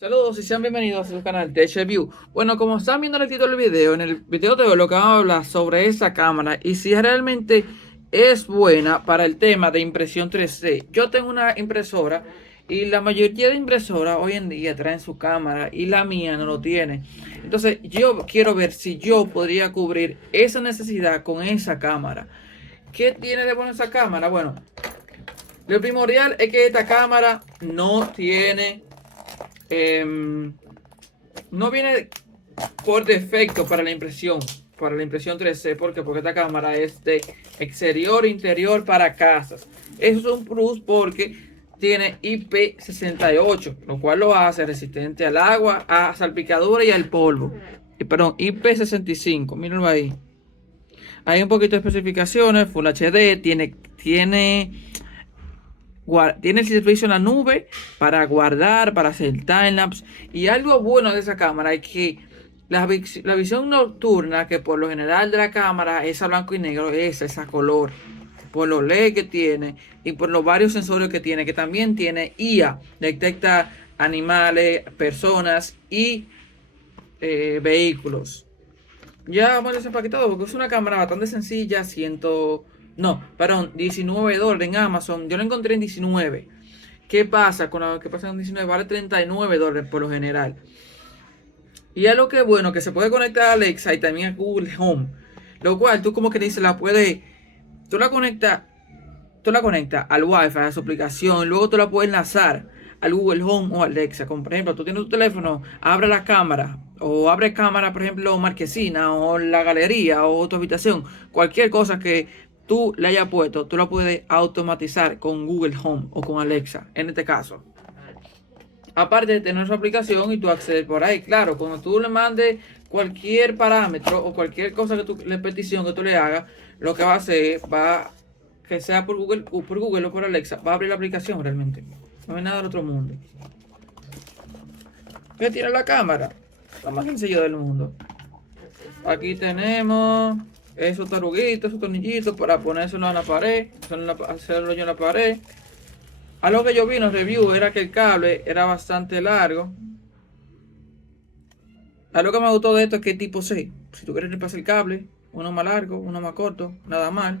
Saludos y sean bienvenidos a su canal Tech Review. Bueno, como están viendo en el título del video, en el video de hoy lo que vamos a hablar sobre esa cámara y si realmente es buena para el tema de impresión 3D. Yo tengo una impresora y la mayoría de impresoras hoy en día traen su cámara y la mía no lo tiene. Entonces yo quiero ver si yo podría cubrir esa necesidad con esa cámara. ¿Qué tiene de bueno esa cámara? Bueno, lo primordial es que esta cámara no tiene... no viene por defecto para la impresión 3D. ¿Por qué? Porque esta cámara es de exterior e interior para casas. Eso es un plus porque tiene IP68, lo cual lo hace resistente al agua, a salpicadura y al polvo. Perdón, IP65, mírenlo ahí. Hay un poquito de especificaciones, Full HD, tiene el servicio en la nube para guardar, para hacer timelapse. Y algo bueno de esa cámara es que la visión nocturna, que por lo general de la cámara es a blanco y negro, es a color. Por los LED que tiene y por los varios sensores que tiene, que también tiene IA, detecta animales, personas y vehículos. Ya vamos a desempaquetado porque es una cámara bastante sencilla, no, perdón, $19 en Amazon. Yo lo encontré en 19. ¿Qué pasa con lo que pasa en 19? Vale $39 por lo general. Y es lo que es bueno, que se puede conectar a Alexa y también a Google Home. Lo cual tú como que dices, tú la conectas, tú la conectas al Wi-Fi, a su aplicación, luego tú la puedes enlazar al Google Home o Alexa. Como por ejemplo, tú tienes tu teléfono, abre la cámara, o abre cámara, por ejemplo, marquesina, o la galería, o tu habitación, cualquier cosa que tú le hayas puesto, tú la puedes automatizar con Google Home o con Alexa, en este caso. Aparte de tener su aplicación y tú accedes por ahí, claro, cuando tú le mandes cualquier parámetro o cualquier cosa la petición que tú le hagas, lo que va a hacer que sea por Google o por Alexa, va a abrir la aplicación realmente. No hay nada del otro mundo. ¿Qué tiene la cámara? Lo más sencillo del mundo. Aquí tenemos esos taruguitos, esos tornillitos para ponérselo en la pared, hacerlo yo en la pared. Algo que yo vi en los reviews era que el cable era bastante largo. Algo que me gustó de esto es que es tipo C. Si tú quieres repasar el cable, uno más largo, uno más corto, nada mal.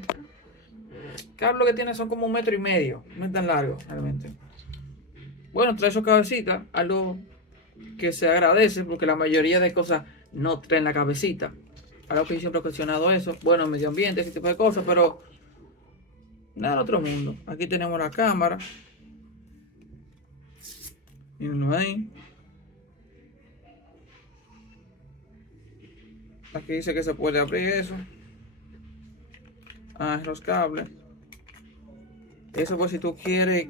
El cable que tiene son como 1,5 metros, no es tan largo realmente. Bueno, trae su cabecita, algo que se agradece porque la mayoría de cosas no traen la cabecita. Algo que yo siempre he cuestionado eso. Bueno, medio ambiente, ese tipo de cosas, pero nada del otro mundo. Aquí tenemos la cámara. Miren ahí. Aquí dice que se puede abrir eso. Los cables. Eso pues si tú quieres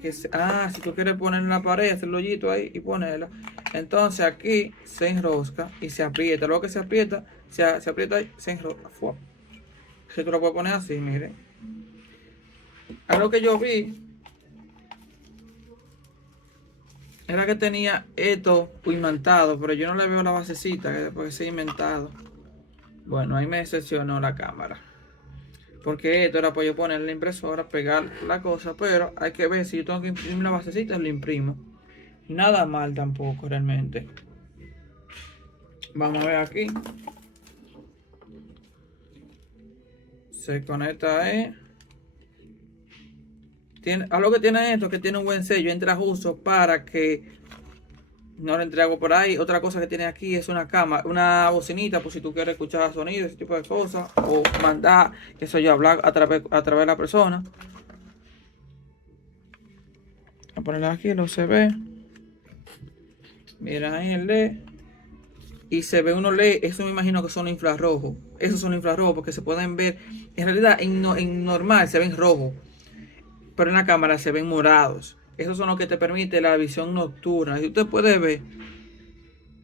si tú quieres poner en la pared, hacer el hoyito ahí y ponerla. Entonces aquí se enrosca y se aprieta. Luego que se aprieta, se aprieta ahí, se enrosca. Si tú lo puedes poner así, mire. Algo que yo vi era que tenía esto inventado, pero yo no le veo la basecita que después se ha inventado. Bueno, ahí me decepcionó la cámara. Porque esto era para yo poner en la impresora, pegar la cosa, pero hay que ver si yo tengo que imprimir la basecita, lo imprimo. Nada mal tampoco realmente. Vamos a ver aquí. Se conecta ahí. Algo que tiene esto, que tiene un buen sello, entra justo para que no le entre algo por ahí. Otra cosa que tiene aquí es una bocinita, por si tú quieres escuchar sonidos, ese tipo de cosas, o mandar, eso yo, hablar a través de la persona. Voy a ponerla aquí, lo se ve. Mira ahí el LED. Y se ve unos LED, eso me imagino que son infrarrojos. Esos son infrarrojos porque se pueden ver. En realidad, en normal se ven rojos, pero en la cámara se ven morados. Esos son los que te permite la visión nocturna. Si usted puede ver,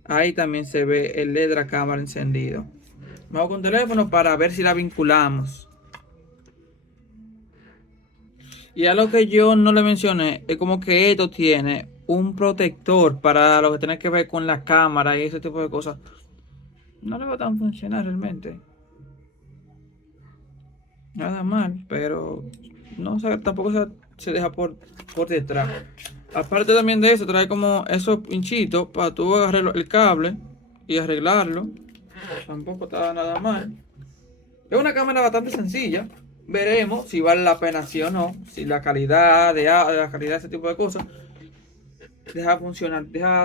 ahí también se ve el LED de la cámara encendido. Vamos con teléfono para ver si la vinculamos. Y a lo que yo no le mencioné, es como que esto tiene un protector para lo que tiene que ver con la cámara y ese tipo de cosas. No le va tan funcionar realmente. Nada mal, pero no, tampoco se deja por detrás. Aparte también de eso, trae como esos pinchitos para tú agarrar el cable y arreglarlo. Tampoco está nada mal. Es una cámara bastante sencilla. Veremos si vale la pena sí o no. Si la calidad la calidad de ese tipo de cosas deja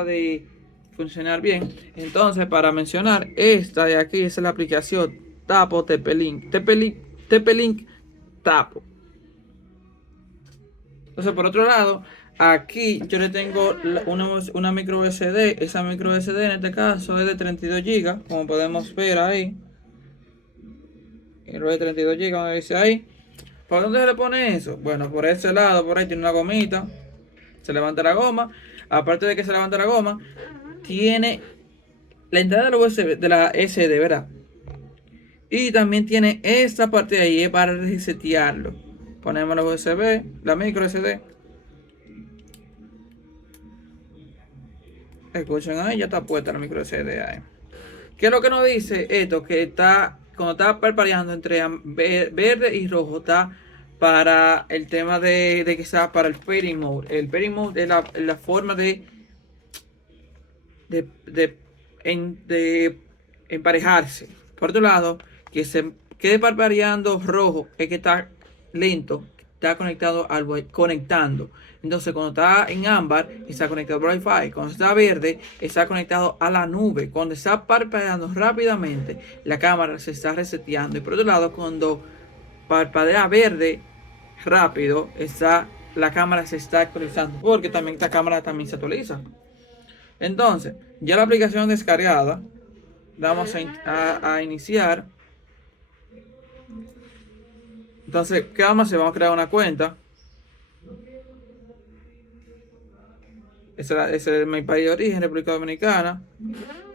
de funcionar bien. Entonces, para mencionar, esta de aquí es la aplicación Tapo TP-Link. TP-Link Tapo. Entonces, por otro lado, aquí yo le tengo una micro SD. Esa micro SD en este caso es de 32 GB, como podemos ver ahí. El de 32 GB, como dice ahí. ¿Por dónde se le pone eso? Bueno, por ese lado, por ahí tiene una gomita. Se levanta la goma. Aparte de que se levanta la goma, tiene la entrada de la USB, de la SD, ¿verdad? Y también tiene esta parte de ahí para resetearlo. Ponemos la USB, la micro SD. Escuchen ahí, ya está puesta la micro SD ahí. ¿Qué es lo que nos dice esto? Que está, cuando está parpadeando entre verde y rojo, está para el tema de que está para el pairing mode. El pairing mode es la forma de emparejarse. Por otro lado, que se quede parpadeando rojo es que está lento, está conectado al conectando. Entonces, cuando está en ámbar, está conectado al Wi-Fi. Cuando está verde, está conectado a la nube. Cuando está parpadeando rápidamente, la cámara se está reseteando. Y por otro lado, cuando parpadea verde rápido, la cámara se está actualizando. Porque también esta cámara también se actualiza. Entonces, ya la aplicación descargada, vamos a iniciar. Entonces, ¿qué vamos a hacer? Vamos a crear una cuenta. Ese es mi país de origen, República Dominicana.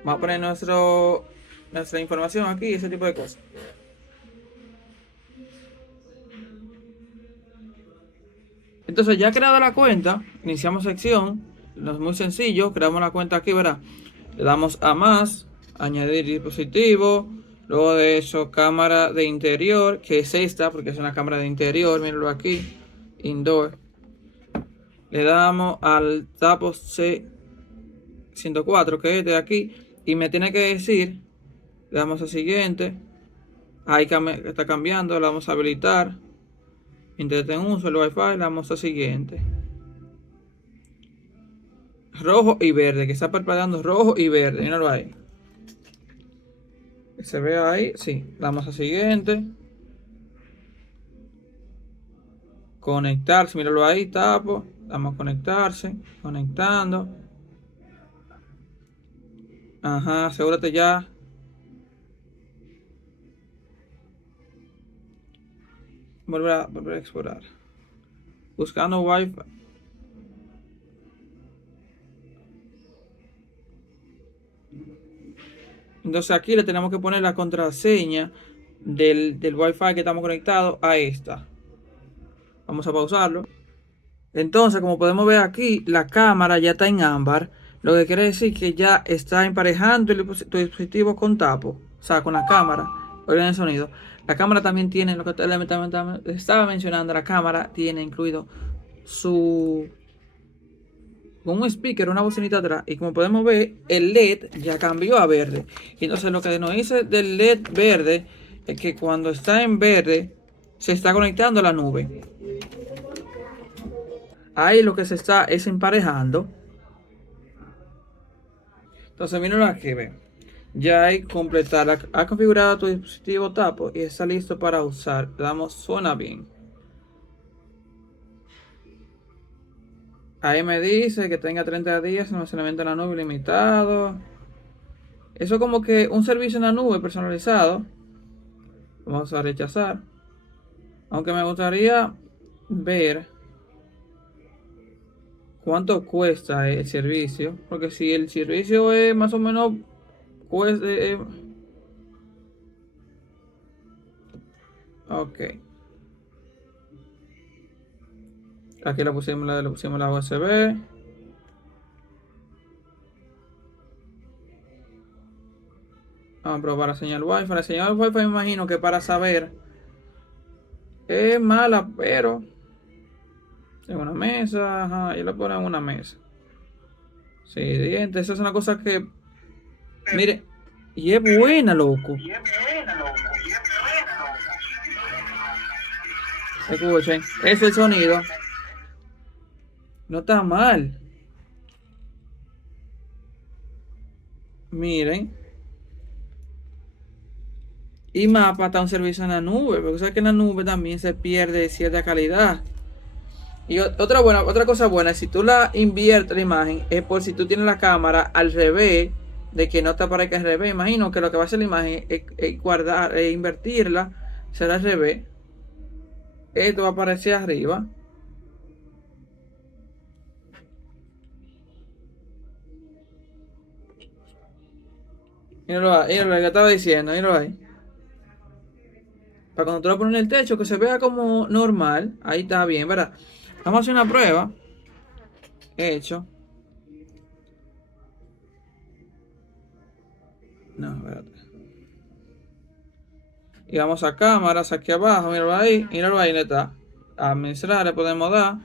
Vamos a poner nuestra información aquí, ese tipo de cosas. Entonces, ya creada la cuenta, iniciamos sección. No es muy sencillo, creamos la cuenta aquí, ¿verdad? Le damos a más, añadir dispositivo. Luego de eso, cámara de interior, que es esta, porque es una cámara de interior, mírenlo aquí, indoor. Le damos al Tapo C104, que es este de aquí, y me tiene que decir, le damos a siguiente, ahí está cambiando, le damos a habilitar, internet en uso, el Wi-Fi, le damos a siguiente. Rojo y verde, que está parpadeando rojo y verde, míralo ahí. Se ve ahí, sí, le damos a siguiente. Conectarse, míralo ahí, tapo. Vamos a conectarse, conectando. Ajá, asegúrate ya. Volver a explorar. Buscando Wi-Fi. Entonces aquí le tenemos que poner la contraseña del Wi-Fi que estamos conectados a esta. Vamos a pausarlo. Entonces, como podemos ver aquí, la cámara ya está en ámbar. Lo que quiere decir que ya está emparejando tu dispositivo con Tapo. O sea, con la cámara. Oigan el sonido. La cámara también tiene, lo que estaba mencionando, la cámara tiene incluido con un speaker, una bocinita atrás. Y como podemos ver, el LED ya cambió a verde. Y entonces lo que nos dice del LED verde es que cuando está en verde, se está conectando a la nube. Ahí lo que se está es emparejando. Entonces, miren aquí, ven. Ya hay completar. Ha configurado tu dispositivo Tapo y está listo para usar. Le damos suena bien. Ahí me dice que tenga 30 días en almacenamiento en la nube ilimitado. Eso como que un servicio en la nube personalizado. Vamos a rechazar. Aunque me gustaría ver cuánto cuesta el servicio. Porque si el servicio es más o menos cuesta... ok. Aquí le pusimos la USB. Vamos a probar la señal Wi-Fi. La señal Wi-Fi me imagino que para saber es mala, pero En una mesa, ajá, y lo ponen en una mesa. Sí, dientes, esa es una cosa que, mire, y es buena, loco. Escuchen, ese es el sonido. No está mal. Miren. Y Mapa está un servicio en la nube, porque sabes que en la nube también se pierde cierta calidad. Y otra cosa buena, si tú la inviertes la imagen, es por si tú tienes la cámara al revés, de que no te aparezca al revés. Imagino que lo que va a hacer la imagen es guardar, invertirla, será al revés. Esto va a aparecer arriba. Míralo ahí, míralo ahí, que estaba diciendo, míralo ahí. Para cuando tú lo pones en el techo, que se vea como normal, ahí está bien, ¿verdad? Vamos a hacer una prueba. Hecho. No, espérate. Y vamos a cámaras aquí abajo, míralo ahí, está. Administrar, le podemos dar.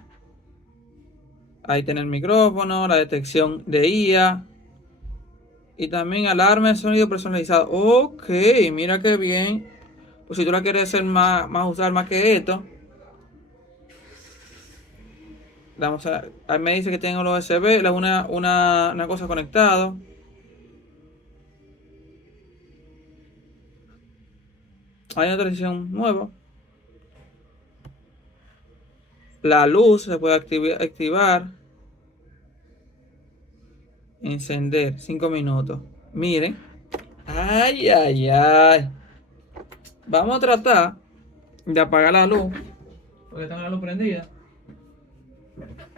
Ahí tiene el micrófono, la detección de IA. Y también alarma de sonido personalizado. Ok, mira qué bien. Pues si tú la quieres hacer usar más que esto. Vamos a, ahí me dice que tengo los USB, una cosa conectado. Hay una televisión nueva. La luz se puede activar. Encender. 5 minutos. Miren. Ay, ay, ay. Vamos a tratar de apagar la luz. Porque tengo la luz prendida.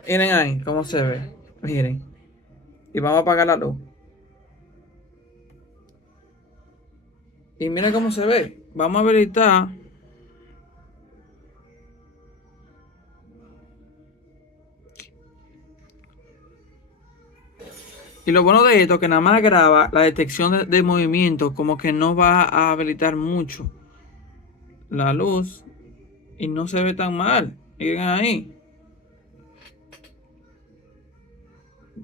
Miren ahí cómo se ve. Miren. Y vamos a apagar la luz. Y miren cómo se ve. Vamos a habilitar. Y lo bueno de esto es que nada más graba la detección de movimiento. Como que no va a habilitar mucho la luz. Y no se ve tan mal. Miren ahí.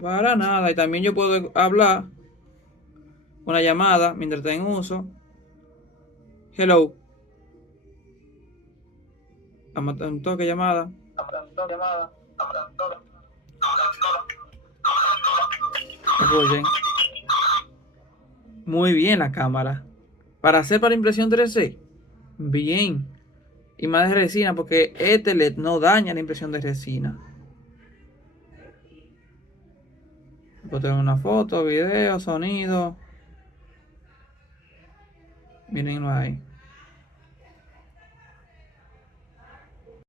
Para nada. Y también yo puedo hablar. Una llamada mientras está en uso. Hello. Un toque llamada. Escuchen. Muy bien la cámara. Para hacer para impresión 3D. Bien. Y más de resina porque este LED no daña la impresión de resina. Puedo tener una foto, video, sonido. Mírenlo ahí.